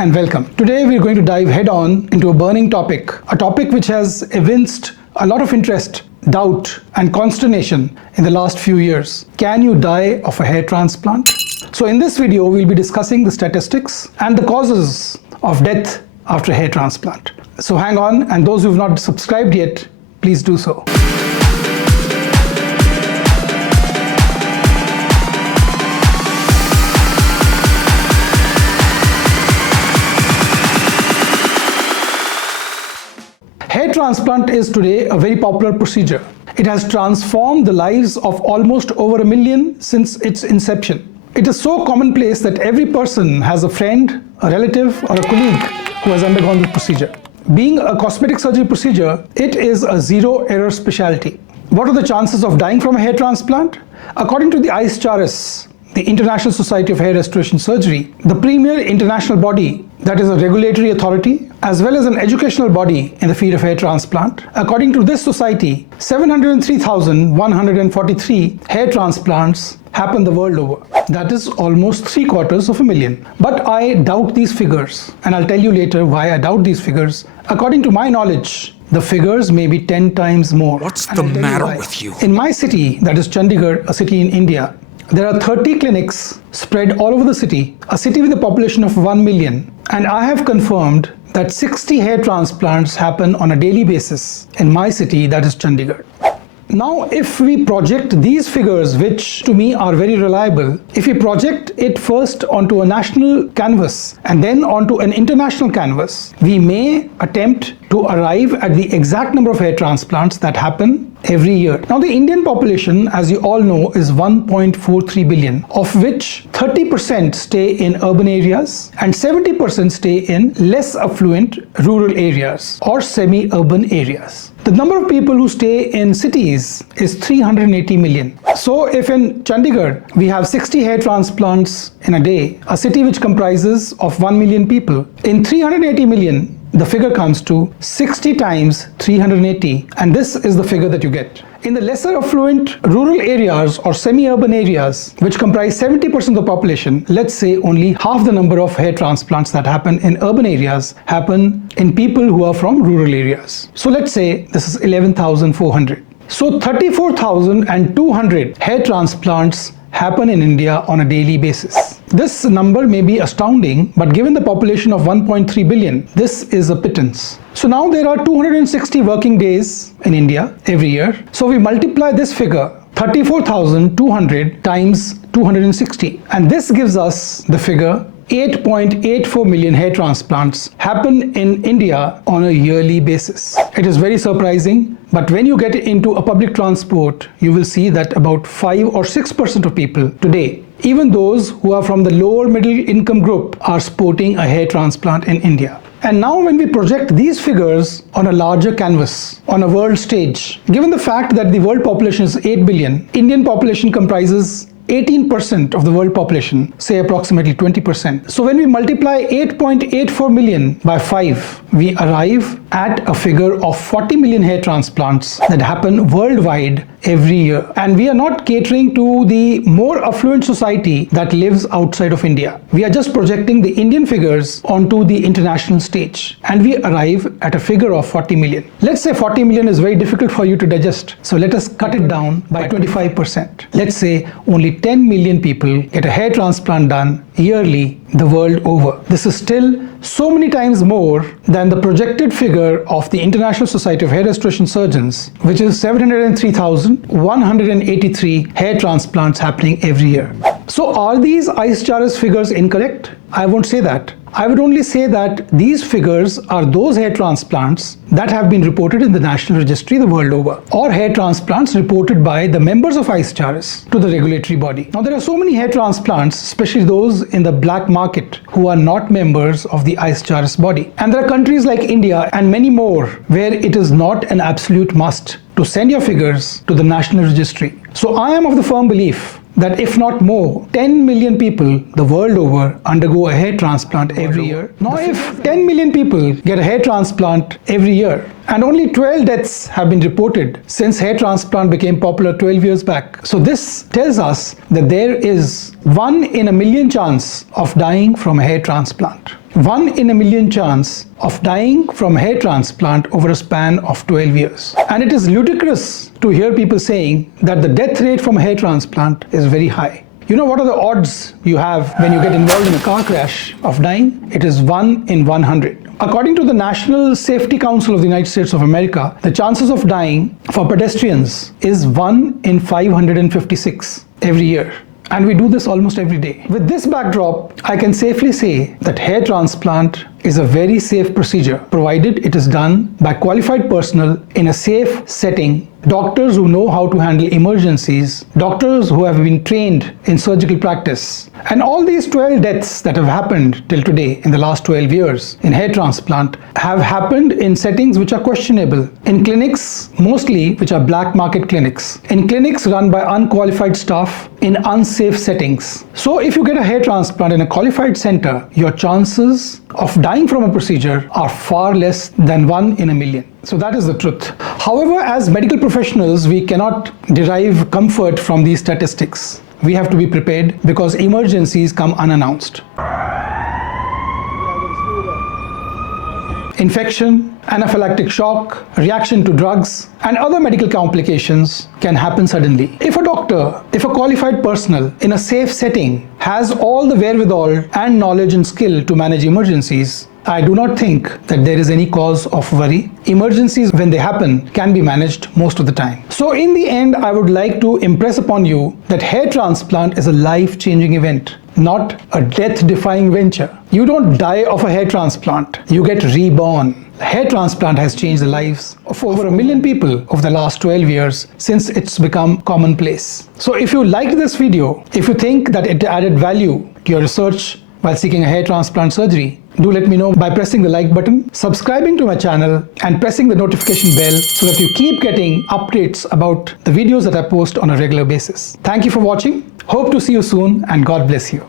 and welcome. Today we're going to dive head-on into a burning topic, a topic which has evinced a lot of interest, doubt, and consternation in the last few years. Can you die of a hair transplant? So in this video, we'll be discussing the statistics and the causes of death after a hair transplant. So hang on, and those who've not subscribed yet, please do so. Hair transplant is today a very popular procedure. It has transformed the lives of almost over 1 million since its inception. It is so commonplace that every person has a friend, a relative, or a colleague who has undergone this procedure. Being a cosmetic surgery procedure, it is a zero-error specialty. What are the chances of dying from a hair transplant? According to the ISCHRS, the International Society of Hair Restoration Surgery, the premier international body that is a regulatory authority as well as an educational body in the field of hair transplant. According to this society, 703,143 hair transplants happen the world over. That is almost 750,000. But I doubt these figures, and I'll tell you later why I doubt these figures. According to my knowledge, the figures may be 10 times more. What's the matter with you? In my city, that is Chandigarh, a city in India, there are 30 clinics spread all over the city, a city with a population of 1 million. And I have confirmed that 60 hair transplants happen on a daily basis in my city, that is Chandigarh. Now, if we project these figures, which to me are very reliable, if we project it first onto a national canvas and then onto an international canvas, we may attempt to arrive at the exact number of hair transplants that happen every year. Now, the Indian population, as you all know, is 1.43 billion, of which 30% stay in urban areas and 70% stay in less affluent rural areas or semi-urban areas. The number of people who stay in cities is 380 million. So if in Chandigarh we have 60 hair transplants in a day, a city which comprises of 1 million people, in 380 million, the figure comes to 60 times 380, and this is the figure that you get. In the lesser affluent rural areas or semi-urban areas, which comprise 70% of the population, let's say only half the number of hair transplants that happen in urban areas happen in people who are from rural areas. So let's say this is 11,400. So 34,200 hair transplants happen in India on a daily basis. This number may be astounding, but given the population of 1.3 billion, this is a pittance. So now there are 260 working days in India every year. So we multiply this figure, 34,200 times 260, and this gives us the figure 8.84 million hair transplants happen in India on a yearly basis. It is very surprising, but when you get into a public transport, you will see that about 5 or 6% of people today, even those who are from the lower middle income group, are sporting a hair transplant in India. And now when we project these figures on a larger canvas, on a world stage, given the fact that the world population is 8 billion, Indian population comprises 18% of the world population, say approximately 20%. So when we multiply 8.84 million by 5, we arrive at a figure of 40 million hair transplants that happen worldwide every year. And we are not catering to the more affluent society that lives outside of India. We are just projecting the Indian figures onto the international stage, and we arrive at a figure of 40 million. Let's say 40 million is very difficult for you to digest, so let us cut it down by 25%. Let's say only 10 million people get a hair transplant done yearly the world over. This is still so many times more than the projected figure of the International Society of Hair Restoration Surgeons, which is 703,183 hair transplants happening every year. So are these ISCHRS figures incorrect? I won't say that. I would only say that these figures are those hair transplants that have been reported in the National Registry the world over, or hair transplants reported by the members of ISCHRS to the regulatory body. Now there are so many hair transplants, especially those in the black market, who are not members of the ISCHRS body. And there are countries like India and many more where it is not an absolute must to send your figures to the National Registry. So I am of the firm belief that if not more, 10 million people the world over undergo a hair transplant every year. Now, if 10 million people get a hair transplant every year, and only 12 deaths have been reported since hair transplant became popular 12 years back. So this tells us that there is 1 in a million chance of dying from a hair transplant. 1 in a million chance of dying from a hair transplant over a span of 12 years. And it is ludicrous to hear people saying that the death rate from a hair transplant is very high. You know what are the odds you have when you get involved in a car crash of dying? It is 1 in 100. According to the National Safety Council of the United States of America, the chances of dying for pedestrians is 1 in 556 every year. And we do this almost every day. With this backdrop, I can safely say that hair transplant is a very safe procedure, provided it is done by qualified personnel in a safe setting, doctors who know how to handle emergencies, doctors who have been trained in surgical practice. And all these 12 deaths that have happened till today in the last 12 years in hair transplant have happened in settings which are questionable. In clinics, mostly which are black market clinics. In clinics run by unqualified staff in unsafe settings. So if you get a hair transplant in a qualified center, your chances of dying from a procedure are far less than 1 in a million. So that is the truth. However, as medical professionals, we cannot derive comfort from these statistics. We have to be prepared because emergencies come unannounced. Infection, anaphylactic shock, reaction to drugs, and other medical complications can happen suddenly. If a doctor, if a qualified personnel in a safe setting has all the wherewithal and knowledge and skill to manage emergencies, I do not think that there is any cause of worry. Emergencies, when they happen, can be managed most of the time. So in the end, I would like to impress upon you that hair transplant is a life-changing event, not a death-defying venture. You don't die of a hair transplant, you get reborn. Hair transplant has changed the lives of over 1 million people over the last 12 years since it's become commonplace. So if you liked this video, if you think that it added value to your research while seeking a hair transplant surgery, do let me know by pressing the like button, subscribing to my channel, and pressing the notification bell so that you keep getting updates about the videos that I post on a regular basis. Thank you for watching. Hope to see you soon, and God bless you.